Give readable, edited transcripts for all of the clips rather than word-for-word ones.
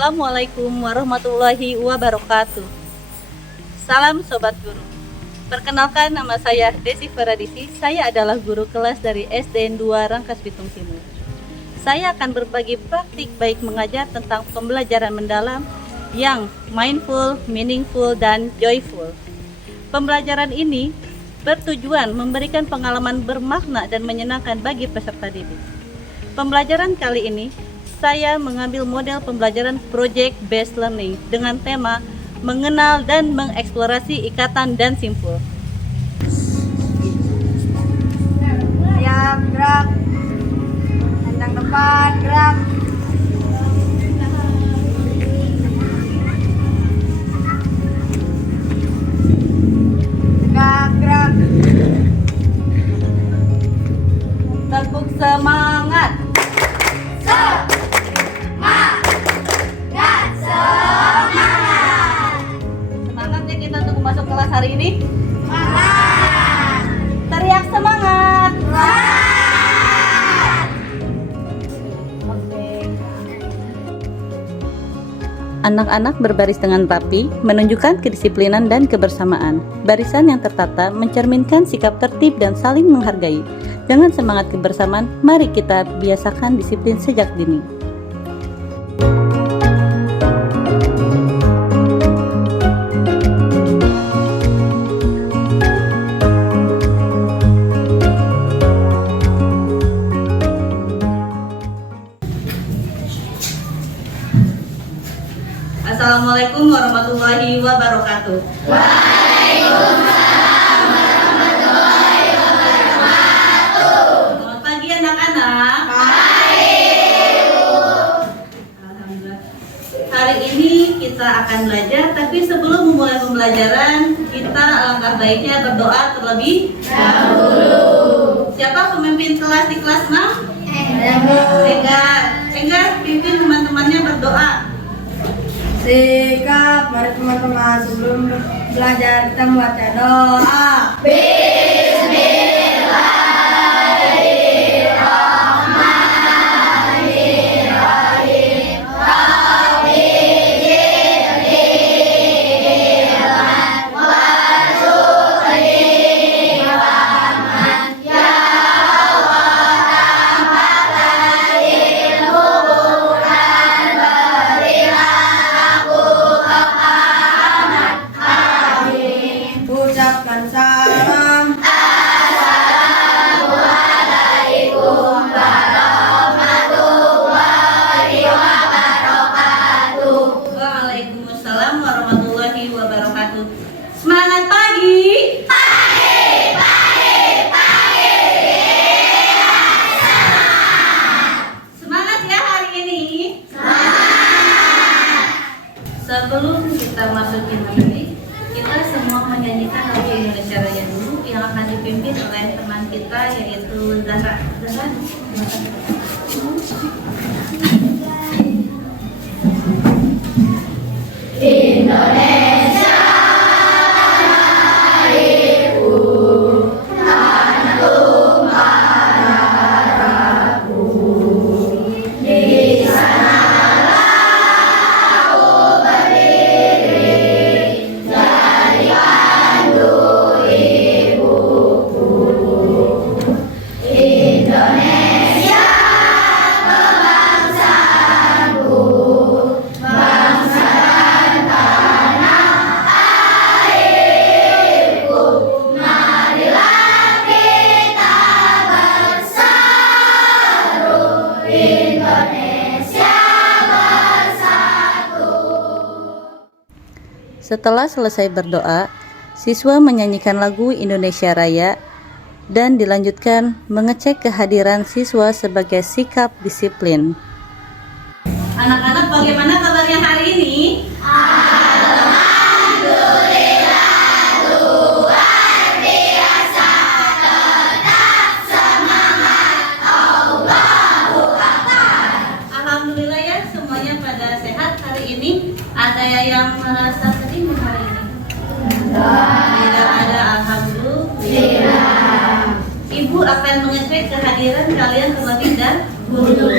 Assalamualaikum warahmatullahi wabarakatuh. Salam Sobat Guru. Perkenalkan, nama saya Desi Faradisi. Saya adalah guru kelas dari SDN 2 Rangkas Bitung Timur. Saya akan berbagi praktik baik mengajar tentang pembelajaran mendalam yang mindful, meaningful, dan joyful. Pembelajaran ini bertujuan memberikan pengalaman bermakna dan menyenangkan bagi peserta didik. Pembelajaran kali ini saya mengambil model pembelajaran project based learning dengan tema mengenal dan mengeksplorasi ikatan dan simpul. Siap, gerak. Pandang depan, gerak. Tegak, gerak. Tepuk semangat. Semangat ya kita untuk masuk kelas hari ini. Semangat. Teriak semangat. Anak-anak berbaris dengan rapi, menunjukkan kedisiplinan dan kebersamaan. Barisan yang tertata mencerminkan sikap tertib dan saling menghargai. Dengan semangat kebersamaan, mari kita biasakan disiplin sejak dini. Assalamualaikum warahmatullahi wabarakatuh. Waalaikumsalam warahmatullahi wabarakatuh. Selamat pagi anak-anak. Alhamdulillah. Hari ini kita akan belajar, tapi sebelum memulai pembelajaran, kita alangkah baiknya berdoa terlebih dahulu. Siapa pemimpin kelas di kelas 6? Sehingga pimpin teman-temannya berdoa. Sikap, mari teman-teman sebelum belajar kita membaca doa. Ucapkan salam. Waalaikumsalam warahmatullahi wabarakatuh. Semangat pagi. Semangat ya hari ini. Sebelum kita masukin ini, kita semua menyanyikan lagu Indonesia Raya dulu yang akan dipimpin oleh teman kita yaitu Zahra. Setelah selesai berdoa, siswa menyanyikan lagu Indonesia Raya dan dilanjutkan mengecek kehadiran siswa sebagai sikap disiplin. Anak-anak, bagaimana kabarnya hari ini? Alhamdulillah ya, semuanya pada sehat hari ini. Ada yang merasa sedih hari ini? Tidak ada, alhamdulillah. Ibu akan mengecek kehadiran kalian terlebih dahulu.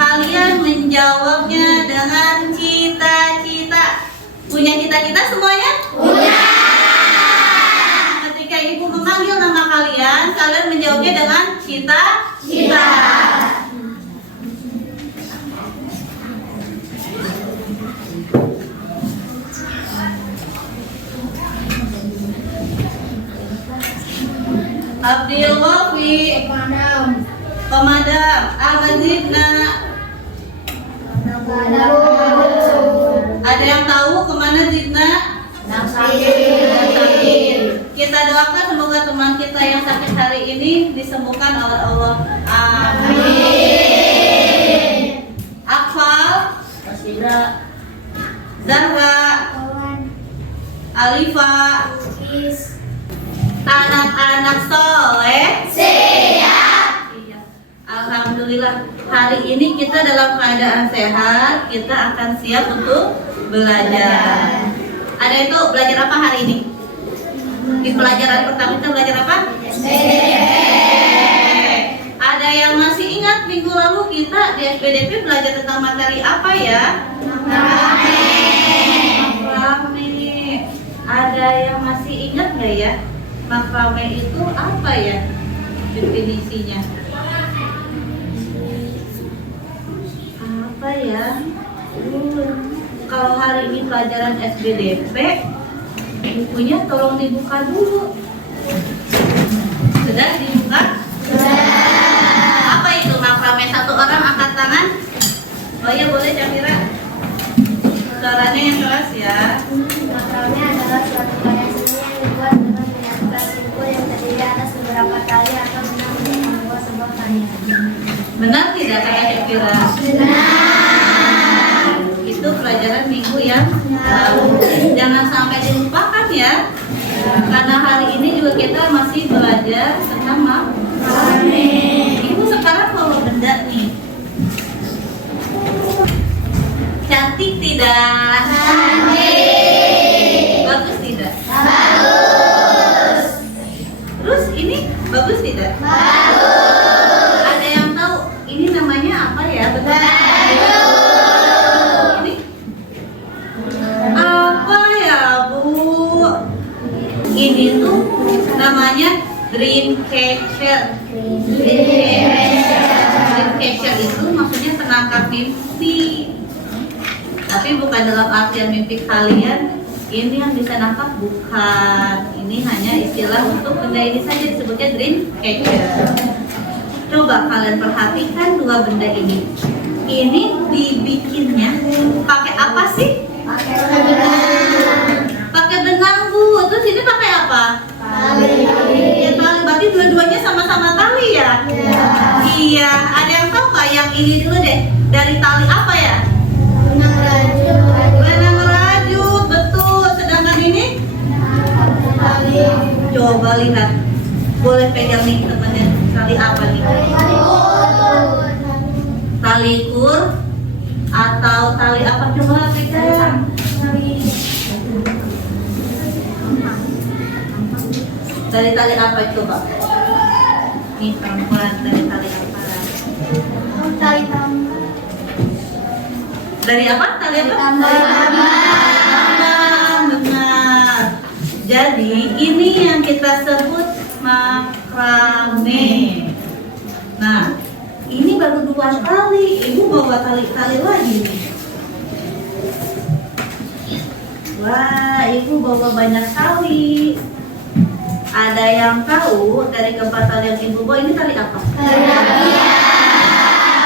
Kalian kalian menjawabnya dengan cita-cita. Punya cita-cita semuanya? Punya. Ketika ibu memanggil nama kalian, kalian menjawabnya dengan cita-cita. Abdul Wafi pemadam. Al-Mazidna. Ada yang tahu kemana Zidna? Sakit. Kita doakan semoga teman kita yang sakit hari ini disembuhkan oleh Allah. Amin. Akfal, Zahra, Alifa, anak-anak soleh siap. Iya. Alhamdulillah hari ini kita dalam keadaan sehat. Kita akan siap untuk belajar. Ada yang tahu belajar apa hari ini? Di pelajaran pertama kita belajar apa? Ada yang masih ingat minggu lalu kita di SPDP belajar tentang materi apa ya? Makrame. Ada yang masih ingat nggak ya? Makrame itu apa ya definisinya? Apa ya? Kalau hari ini pelajaran SBDP, bukunya tolong dibuka dulu. Sudah dibuka? Apa itu makrame? Satu orang angkat tangan. Oh iya boleh Jamira. Suaranya yang keras ya. Makrame adalah suatu karya seni yang dibuat dengan menyatukan simpul yang terdiri atas beberapa tali atau benang untuk membuat sebuah karya. Benar tidak kata Jamira? Benar. Itu pelajaran minggu yang lalu. Jangan sampai dilupakan ya. Karena hari ini juga kita masih belajar tentang makrame. Ibu sekarang bawa benda nih. Cantik tidak? Cantik. Bagus tidak? Bagus. Terus ini bagus tidak? Bagus. Ada yang tahu ini namanya apa ya? Betul. Ini apa ya Bu? Ini tuh namanya dream catcher. Dream catcher itu maksudnya penangkap mimpi. Tapi bukan dalam artian mimpi kalian ini yang bisa nangkap, bukan. Ini hanya istilah untuk benda ini saja disebutnya dream catcher. Coba kalian perhatikan dua benda ini. Ini dibikinnya pakai apa sih? Pakai benang Bu. Terus ini pakai apa? Tali. Ya, tali. Berarti dua-duanya sama-sama tali ya? Iya. Ada yang tahu nggak yang ini dulu deh? Dari tali apa ya? Benang rajut, betul. Sedangkan ini? Coba lihat. Boleh pegang nih temannya. Tali apa nih? Tali kur atau tali apa? Coba pegang. Dari tali apa coba? Nih perempuan dari tali apa? Tali tambang. Dari apa? Tali apa? Tambang, benar. Jadi ini yang kita sebut makrame. Nah, ini baru 2 tali. Ibu bawa tali-tali lagi nih. Wah, ibu bawa banyak tali. Ada yang tahu dari keempat tali yang ibu bawa ini tali apa?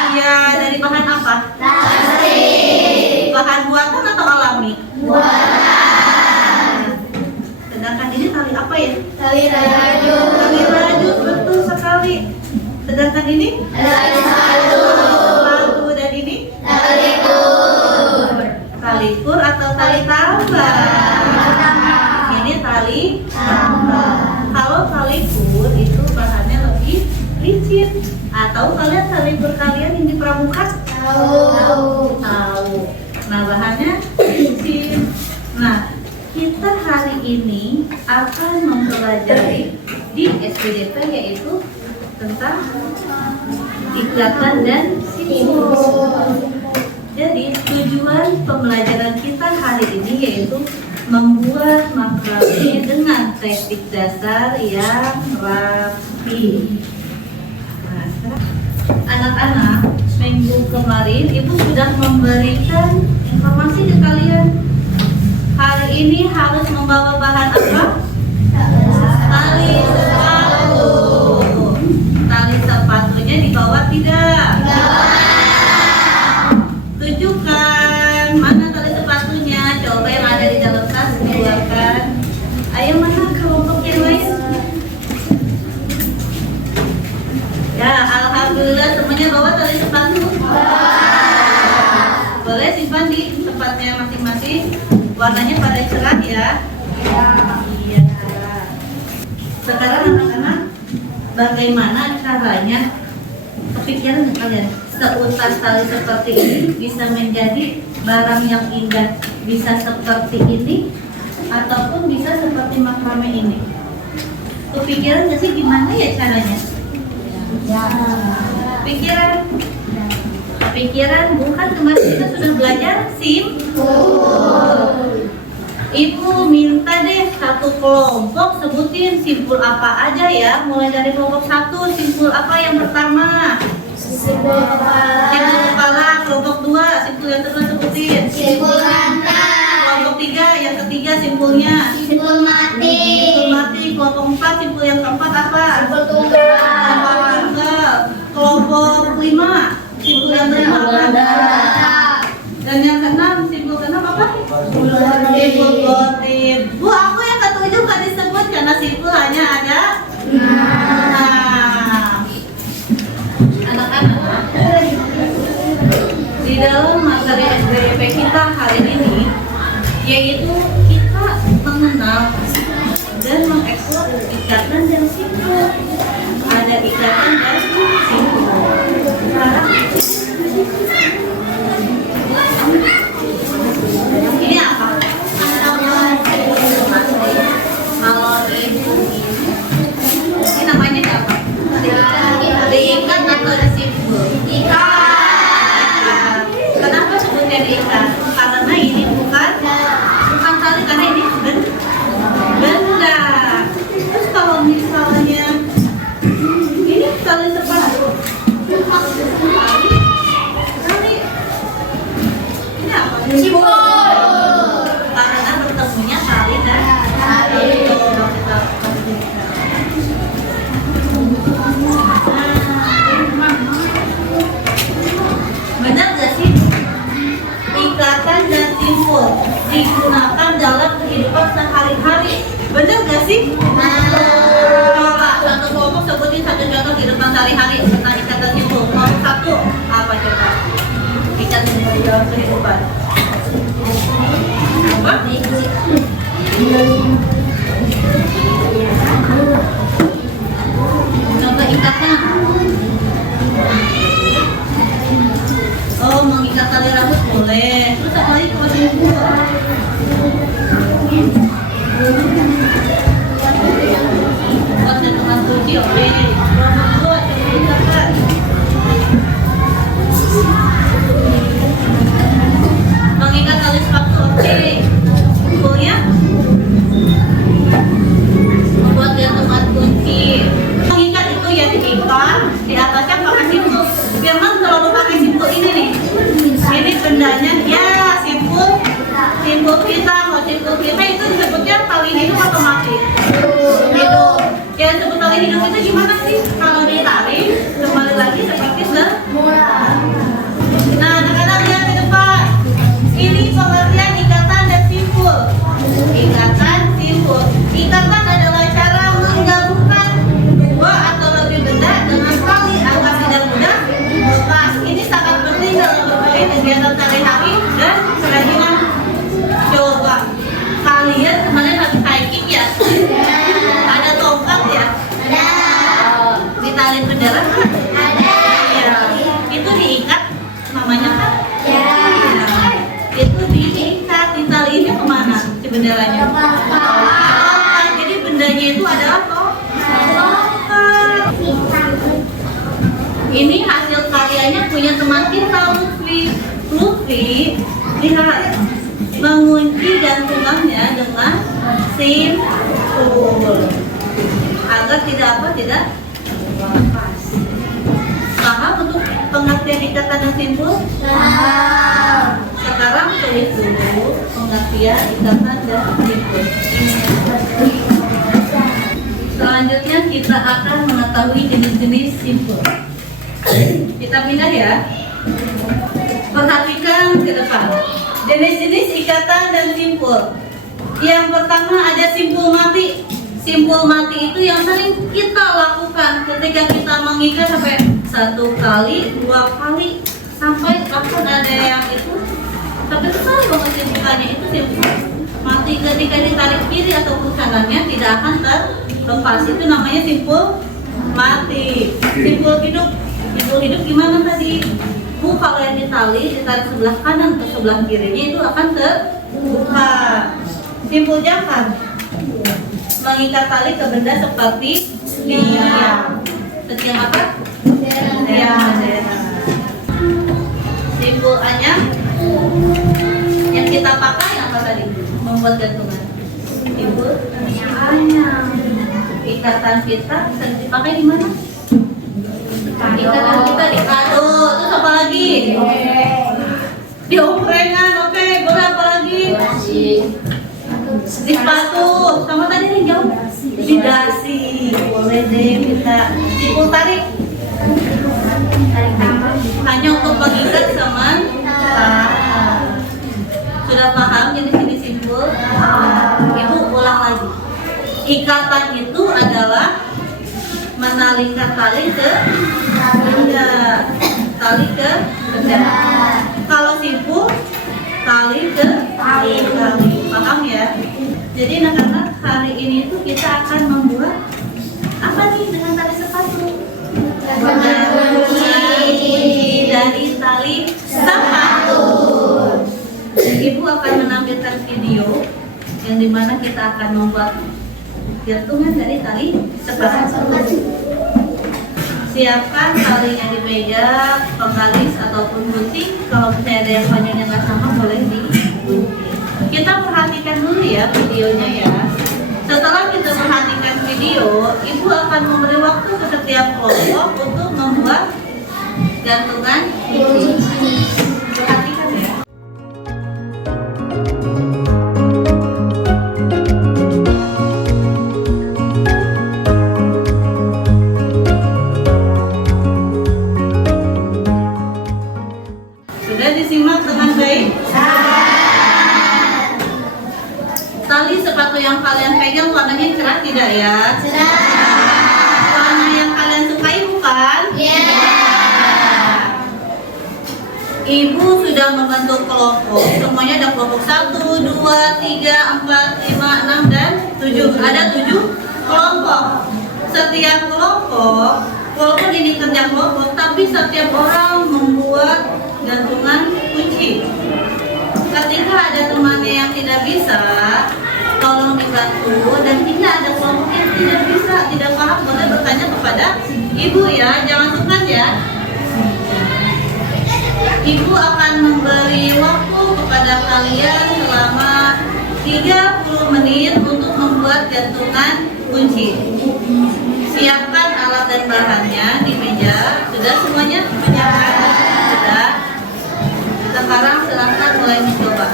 Iya, dari bahan apa? Bahan buatan atau alami? Buatan. Sedangkan ini tali apa ya? Tali rajut. Tali rajut, betul sekali. Sedangkan ini? Tali Palu. Dan ini? Tali kur. Tali kur atau tali tambang? Ini tali tambang. Kalau tali kur itu bahannya lebih licin. Atau kalian tali kur kalian yang di pramuka? Tahu. Nah, bahannya licin. Nah, kita hari ini akan mempelajari di SPDP yaitu tentang ikatan dan simpul. Jadi tujuan pembelajaran kita hari ini yaitu membuat makrame dengan teknik dasar yang rapi. Nah, sekarang anak-anak, minggu kemarin Ibu sudah memberikan informasi ke kalian. Hari ini harus membawa bahan apa? Tali sepatu. Tali sepatunya dibawa tidak? Tunjukkan mana tali sepatunya. Coba yang ada di dalam tas keluarkan. Ayo, mana kelompok yang lain? Ya, alhamdulillah semuanya bawa tali sepatu. Boleh simpan di tempatnya masing-masing. Warnanya pada cerah ya. Iya. Sekarang anak-anak, bagaimana caranya? Kepikiran nggak kalian? Seutas tali seperti ini bisa menjadi barang yang indah. Bisa seperti ini ataupun bisa seperti makrame ini. Kepikiran nggak sih gimana ya caranya? Pikiran bukan kemarin kita sudah belajar simpul. Ibu minta deh satu kelompok sebutin simpul apa aja ya. Mulai dari kelompok 1, simpul apa yang pertama? Simpul kepala. Simpul kepala. Kelompok 2, simpul yang kedua sebutin. Simpul rantai. Kelompok 3, yang ketiga simpulnya. Simpul mati. Simpul mati. Kelompok 4, simpul yang keempat apa? Simpul tunggal. Kelompok tunggal. Kelompok 5, simpul yang kelima apa? Dan yang keenam, simpul keenam apa? Simpul gotin. Bu, aku yang ketujuh gak disebut karena simpul hanya ada. Nah, anak-anak, di dalam materi SBMP kita hari ini, yaitu kita mengenal dan mengeksplor ikatan dan simpul. Ada ikatan dan simpul. Sekarang ini apa? Ini namanya apa? Diikat atau disimpul? Diikat. Kenapa sebutnya diikat? Karena ini bukan tali, karena ini benda. Terus kalau misalnya ini tali sepatu, tali ini apa? Simpul. Karena bertemunya tali dan tali. Coba kita benar gak sih? Ikatan dan simpul digunakan dalam kehidupan sehari-hari. Benar gak sih? Coba satu kelompok sebutin satu contoh kehidupan sehari-hari tentang ikatan simpul. Kelompok 1 apa coba? Ikatan simpul di dalam kehidupan. Apa? Contoh ikatan. Oh, mengikat tali rambut boleh. Terus apa lagi kalau simpul? Buat sentuhan kunci, oke. Kelompok 2 coba ikatan. Mengikat tali sepatu, oke. Simpulnya membuat gantungan kunci. Mengikat itu ya diikat, di atasnya pakai simpul. Firman selalu pakai simpul ini nih. Ini bendanya ya simpul kita. Kalau simpul kita itu disebutnya tali hidup atau mati? Hidup. Yang disebut tali hidup itu gimana sih? Kalau ditarik kembali lagi seperti semula. Nah, anak-anak lihat di depan. Ini pengertian ikatan dan simpul. Ikatan, simpul. Ikatan adalah cara menggabungkan dua atau lebih benda dengan tali agar tidak mudah lepas. Ini sangat penting dalam berbagai kegiatan sehari-hari dan kerajinan. Coba kalian kemarin habis hiking ya? Ada tongkat ya? Ada. Di tali bendera kan? Ada. Ya. Itu diikat namanya kan? Ya. Itu diikat di tali ini kemana si benderanya? Tongkat. Jadi bendanya itu adalah tongkat. Ini hasil karyanya punya teman kita, Lutfi. Lutfi, lihat, mengunci gantungannya dengan simpul agar tidak lepas. Paham untuk pengertian ikatan dan simpul? Sekarang tulis dulu pengertian ikatan dan simpul. Selanjutnya kita akan mengetahui jenis-jenis simpul. Kita pindah ya. Perhatikan ke depan. Jenis-jenis ikatan dan simpul. Yang pertama ada simpul mati. Simpul mati itu yang sering kita lakukan ketika kita mengikat sampai 1 kali, 2 kali, sampai bahkan ada yang itu sampai sekali banget simpulannya itu simpul mati. Ketika ditarik kiri ataupun kanannya tidak akan terlepas. Itu namanya simpul mati. Simpul hidup. Simpul hidup gimana tadi? Kalau yang ditarik sebelah kanan ke sebelah kirinya itu akan terbuka. Simpul jangkar, mengikat tali ke benda seperti tiang. Tiang apa? Tiang. Simpul anyam yang kita pakai apa tadi? Membuat gantungan. Simpul anyam. Ikatan kita bisa dipakai di mana? Ikatan kita di kado. Terus apa lagi? Di omprengan. Oke, boleh apa lagi? Di sepatu. Sama tadi nih jauh. Di dasi. Boleh deh kita. Simpul tarik. Hanya untuk mengikat sementara. Sudah paham jenis-jenis simpul? Ibu ulang lagi. Ikatan itu adalah menalikan tali ke benda. Tali ke benda. Kalau simpul, tali ke tali. Paham ya? Jadi anak-anak, hari ini tuh kita akan membuat apa nih dengan tali sepatu? Kunci dari tali sepatu. Ibu akan menampilkan video yang dimana kita akan membuat gantungan dari tali sepatu. Siapkan talinya di meja, penggaris ataupun gunting. Kalau misalnya ada yang panjangnya nggak sama, boleh digunting. Kita perhatikan dulu ya videonya ya. Setelah kita perhatikan video, ibu akan memberi waktu ke setiap kelompok untuk membuat gantungan kunci. Perhatikan ya. Sudah disimak dengan baik? Tali sepatu yang kalian pegang warnanya cerah tidak ya? Cerah. Warna yang kalian sukai bukan? Iya. Ibu sudah membentuk kelompok. Semuanya ada kelompok 1, 2, 3, 4, 5, 6, dan 7. Ada 7 kelompok. Setiap kelompok, walaupun ini kerja kelompok, tapi setiap orang membuat gantungan kunci. Ketika ada temannya yang tidak bisa, tolong dibantu. Dan jika ada kelompok yang tidak bisa, tidak paham, boleh bertanya kepada ibu ya, jangan sungkan ya. Ibu akan memberi waktu kepada kalian selama 30 menit untuk membuat gantungan kunci. Siapkan alat dan bahannya di meja. Sudah semuanya menyiapkan? Sudah. Sekarang silahkan mulai mencoba.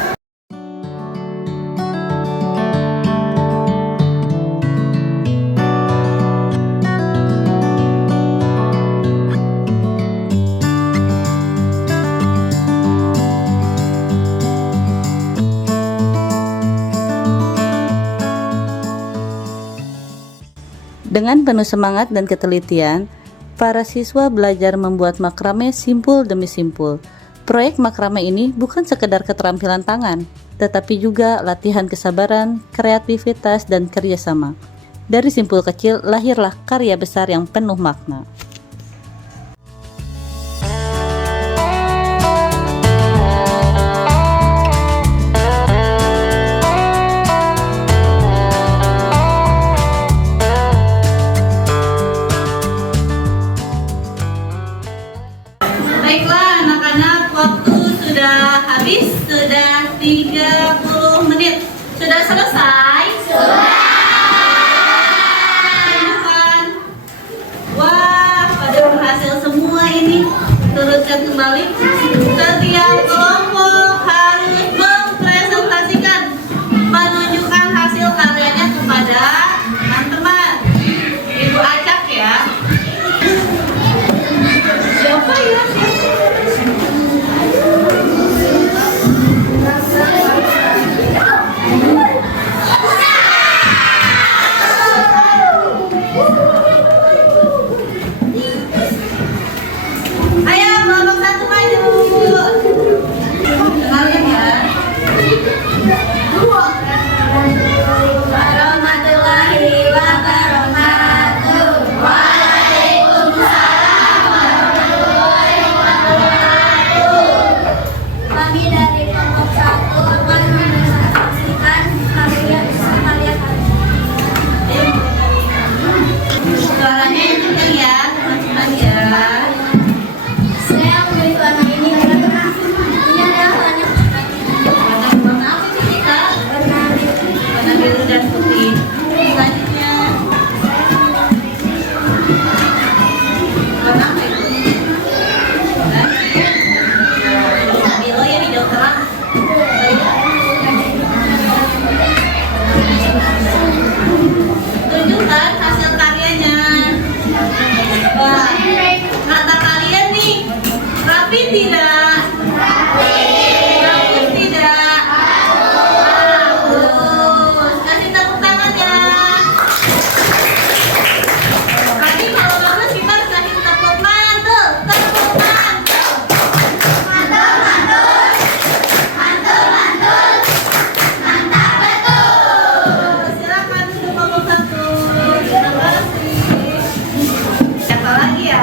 Dengan penuh semangat dan ketelitian, para siswa belajar membuat makrame simpul demi simpul. Proyek makrame ini bukan sekedar keterampilan tangan, tetapi juga latihan kesabaran, kreativitas, dan kerjasama. Dari simpul kecil lahirlah karya besar yang penuh makna. Baiklah anak-anak, waktu sudah habis, sudah 30 menit. Sudah selesai? Sudah. Tunjukkan. Wah, pada berhasil semua ini. Teruskan kembali. Setiap kelompok harus mempresentasikan, menunjukkan hasil karyanya kepada teman-teman. Ibu acak ya. Siapa ya? Ayo, kelompok satu maju. Kenalin ya. Warahmatullahi wabarakatuh. Waalaikumsalam warahmatullahi wabarakatuh. Kami dari kelompok 1 akan mempresentasikan karya hari ini. Suaranya yang kencang ya, teman-teman ya. Saya memilih warna ini karena ini adalah Warna apa sih kita? Warna biru dan putih. Selanjutnya warna apa itu? Biru ya, hijau terang. Tunjukkan hasil karyanya. Wah, kata kalian nih, rapi tidak? Bagus tidak? Bagus. Kasih tepuk tangan ya. Tadi kalau bagus kita harus kasih tepuk mantul. Tepuk mantul. Mantul, mantul. Mantul, mantul. Mantap betul. Silakan duduk kelompok satu. Terima kasih. Siapa lagi ya?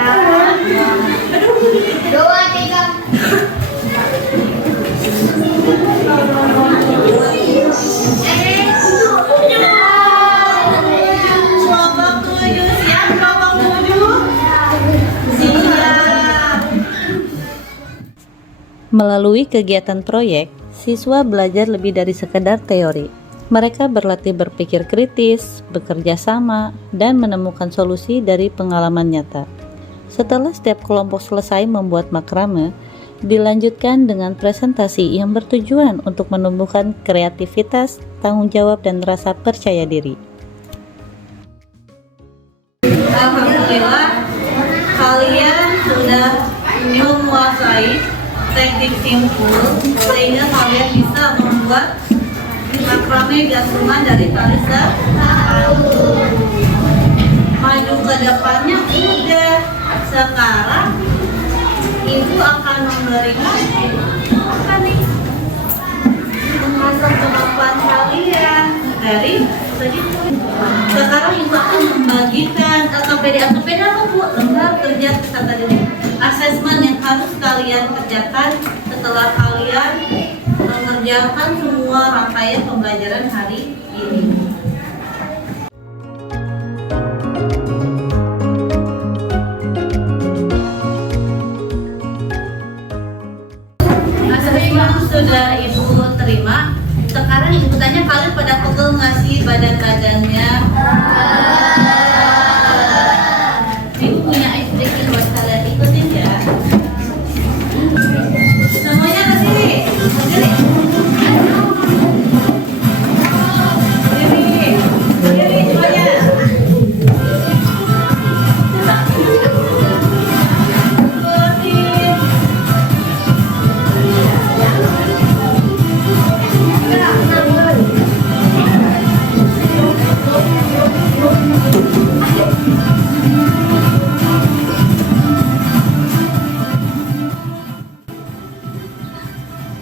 Aduh. 2, 3. Kelompok 7 siap, kelompok 7 siap. Melalui kegiatan proyek, siswa belajar lebih dari sekedar teori. Mereka berlatih berpikir kritis, bekerja sama, dan menemukan solusi dari pengalaman nyata. Setelah setiap kelompok selesai membuat makrame, dilanjutkan dengan presentasi yang bertujuan untuk menumbuhkan kreativitas, tanggung jawab, dan rasa percaya diri. Alhamdulillah, kalian sudah menguasai teknik simpul sehingga kalian bisa membuat makrame gantungan dari tali sepatu. Maju ke depannya udah. Sekarang ibu akan memberikan apa nih? Mengasah kemampuan kalian dari tadi. Sekarang ibu akan membagikan AKPD apa bu? Lembar kerja kata diri. Asesmen yang harus kalian kerjakan setelah kalian mengerjakan semua rangkaian pembelajaran hari ini. Asesmen sudah ibu terima. Sekarang ibu tanya, kalian pada pegel nggak sih badan-badannya? Ibu punya ice breaking buat kalian ikutin ya. Semuanya ke sini. Sini. Sini semuanya.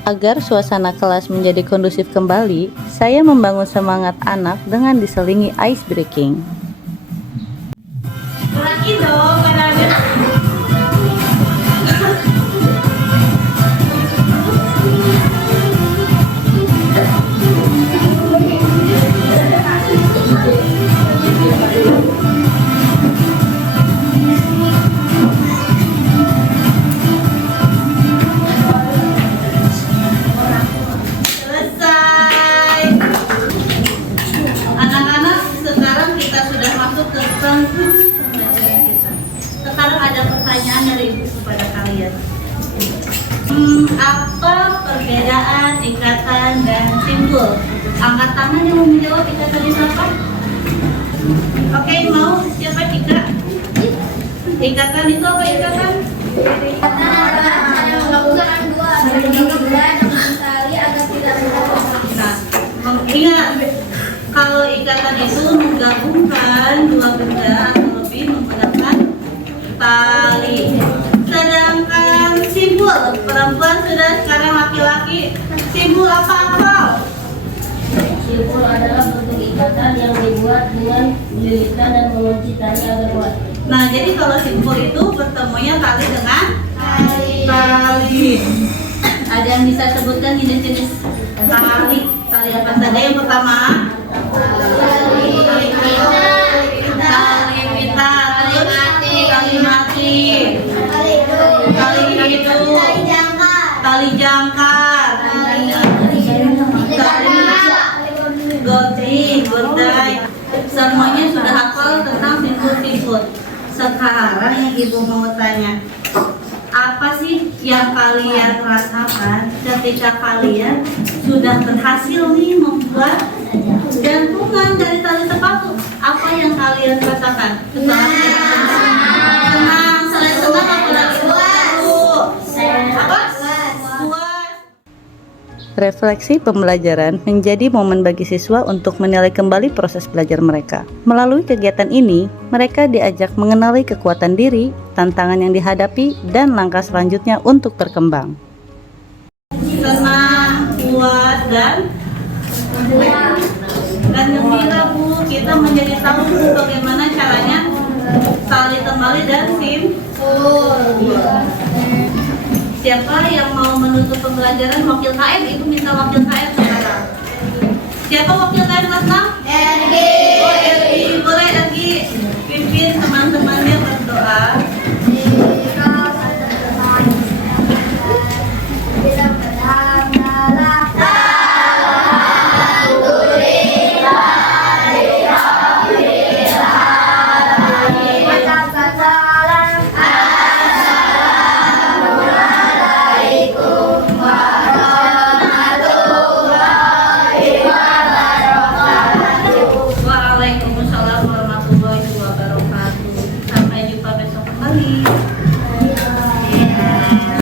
Agar suasana kelas menjadi kondusif kembali, saya membangun semangat anak dengan diselingi ice breaking. Lagi dong, pertanyaan dari ibu kepada kalian. Apa perbedaan ikatan dan simbol? Angkat tangan yang mau menjawab ikatan itu apa? Oke, mau siapa Cika? Ikatan itu apa ikatan? Ikatan adalah saling menggabungkan dua atau lebih benda dengan tali agar tidak berlubang. Nah, ingat kalau ikatan itu menggabungkan dua benda atau lebih menggunakan tali. Sedangkan simbol, perempuan sudah, sekarang laki-laki. Simbol apa? Simbol adalah bentuk ikatan yang dibuat dengan lilitan dan mengunci tali agar kuat. Nah, jadi kalau simbol itu bertemunya tali dengan Tali. tali. Ada yang bisa sebutkan jenis-jenis tali? Tali apa saja? Yang pertama, tali pita, terus tali mati, tali jangkar, tali gordai. Semuanya sudah hafal tentang simbol-simbol. Sekarang yang ibu mau tanya, apa sih yang kalian rasakan ketika kalian sudah berhasil nih membuat gantungan dari tali sepatu? Apa yang kalian rasakan? Senang. Selain senang apa lagi? Apa? Puas. Refleksi pembelajaran menjadi momen bagi siswa untuk menilai kembali proses belajar mereka. Melalui kegiatan ini, mereka diajak mengenali kekuatan diri, tantangan yang dihadapi, dan langkah selanjutnya untuk berkembang. Senang, puas, dan gembira Bu. Kita menjadi tahu Bu bagaimana caranya tali temali dan simpul. Siapa yang mau menutup pembelajaran wakil KM? Ibu minta wakil KM sekarang. Siapa wakil KM kelas 6? Ergi. Oh, Ergi. Boleh Ergi pimpin teman-temannya berdoa.